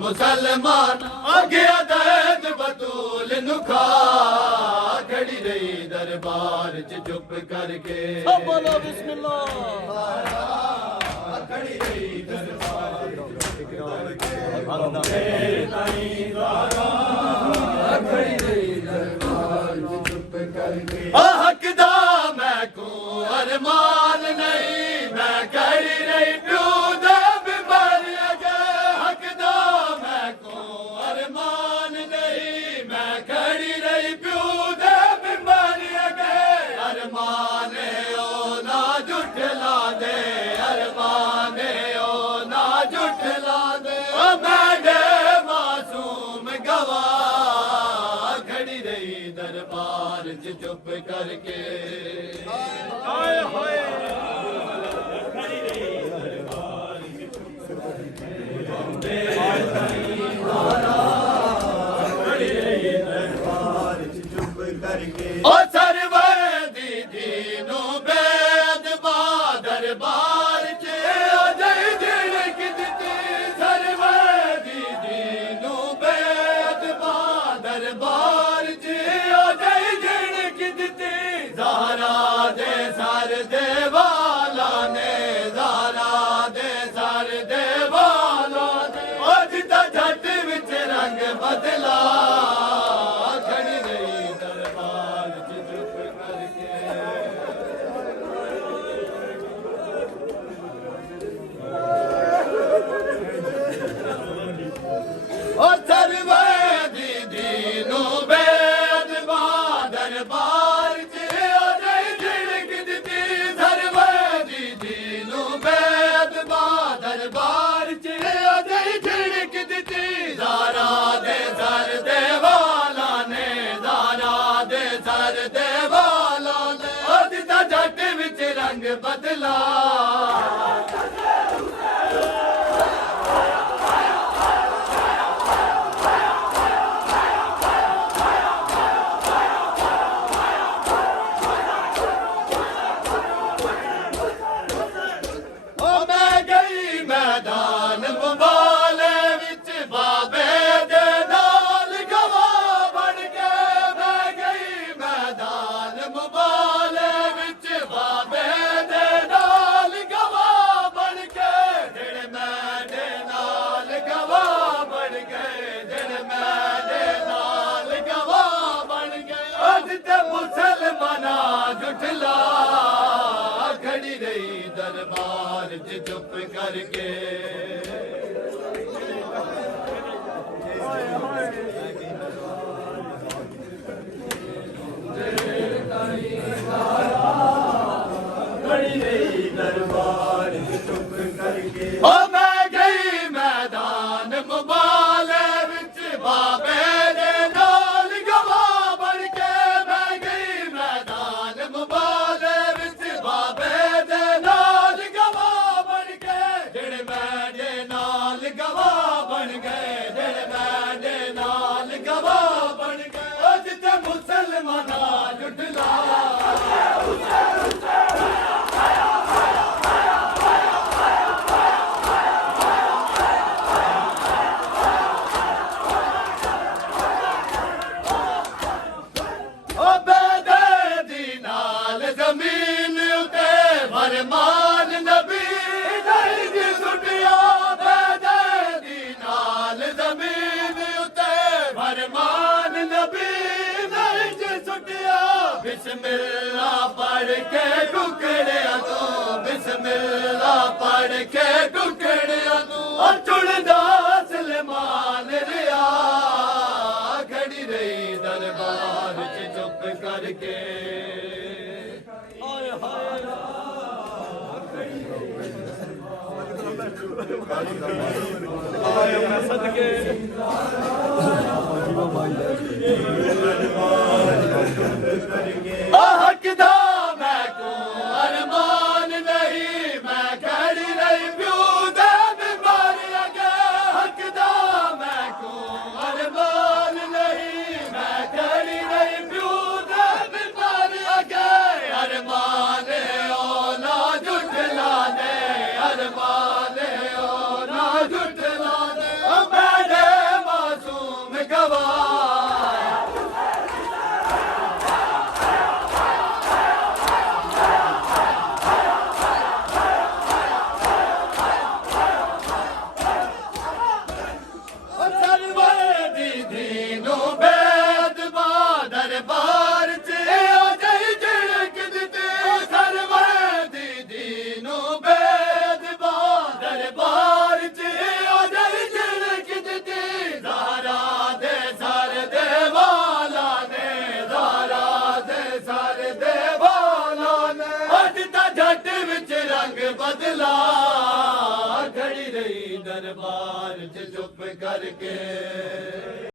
मुसलमान आज्ञा दैद बतूल नुखा खड़ी रही दरबार च चुप करके बोलो बिस्मिल्लाह खड़ी रही दरबार हकदा मैं को अरमान नहीं मैं खड़ी रही प्यू दे बीमारी अगे हकदा मैं को अरमान नहीं मैं खड़ी रही प्यू दे बीमारी अगे अरमाने ओ ना जुठला दे अरमाने ओ ना जुठला दे ओ मैं मासूम गवाह खड़ी रही दरबार च चुप करके हाय हाय खड़ी रही दरबार च चुप करके ओ सरवर दी दीनू बेद दरबार च अजय झिड़क दिती सरवर दी दीनू बेद दरबार च अजय झिड़क दिती ज़हरा दे सर दे वाला ने ज़हरा दे सर दे वाला ने अज ता झट विच रंग बदला खड़ी रही दरबार च चुप करके ओ सरवर दी दीनू बेद दरबार च अजय झिड़क दिती सरवर दी दीनू बेद दरबार च अजय झिड़क दिती ज़हरा दे सर दे वाला ने ज़हरा दे सर दे वाला ने अज ता झट विच रंग बदला ओ मैं गई मैदान मुबाले विच बाबे दे नाल गवाह बन के मैं गई मैदान मुबाले विच बाबे दे नाल गवाह बन के जेड़े मैडे नाल गवाह बन गए जेड़े मैडे नाल गवाह बन गए अज ते मुसलमाना जुठला खड़ी रही दरबार च चुप करके खड़ी रही दरबार च चुप करके ओ मैं गई मैदान मुबाले विच बाबे दे नाल गवाह बन के मैं गई मैदान मुबाले विच बाबे दे नाल गवाह बन के जेड़े मैडे नाल गवाह बन गए जेड़े मैडे नाल गवाह बन गए अज ते मुसलमाना जुठला ओ बेदर्दी नाल ज़मीन उते फरमान नबी नहीं जी सुटिया बेदर्दी नाल ज़मीन उते फरमान नबी नहीं जी सुटिया बिस्मिल्लाह पढ़ के टुकड़िया तू बिस्मिल्लाह पढ़ के टुकड़िया तू और चुनदा सलमान रिया खड़ी रही दरबार च चुप करके हाय हाय आए मैं सदके हकदा मैं को अरमान नहीं मैं खड़ी रही प्यू दे बीमारी अगे हकदा मैं को अरमान नहीं मैं खड़ी रही प्यू दे बीमारी अगे अरमाने ओ ना जुठला दे अरमाने ओ ना जुठला दे मैं ਰੰਗ ਬਦਲਾ ਖੜੀ ਰਹੀ ਦਰਬਾਰ 'ਚ ਚੁੱਪ ਕਰਕੇ